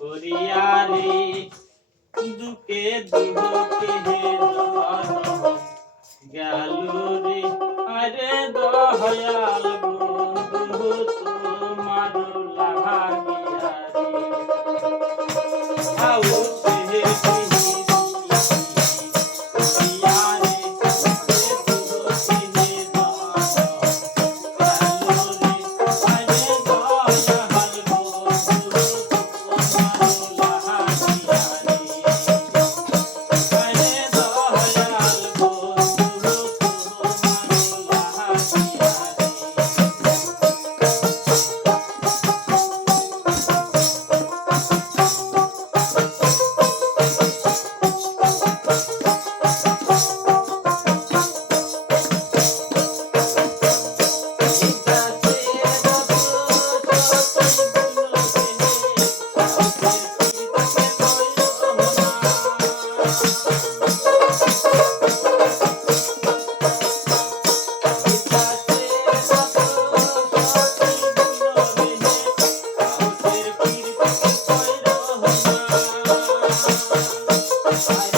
করিয়ারে দুকে দুকে হে গেল রে আরে দয়াল বন্ধু তোমার লাগিয়া রে আউ হে দয়াল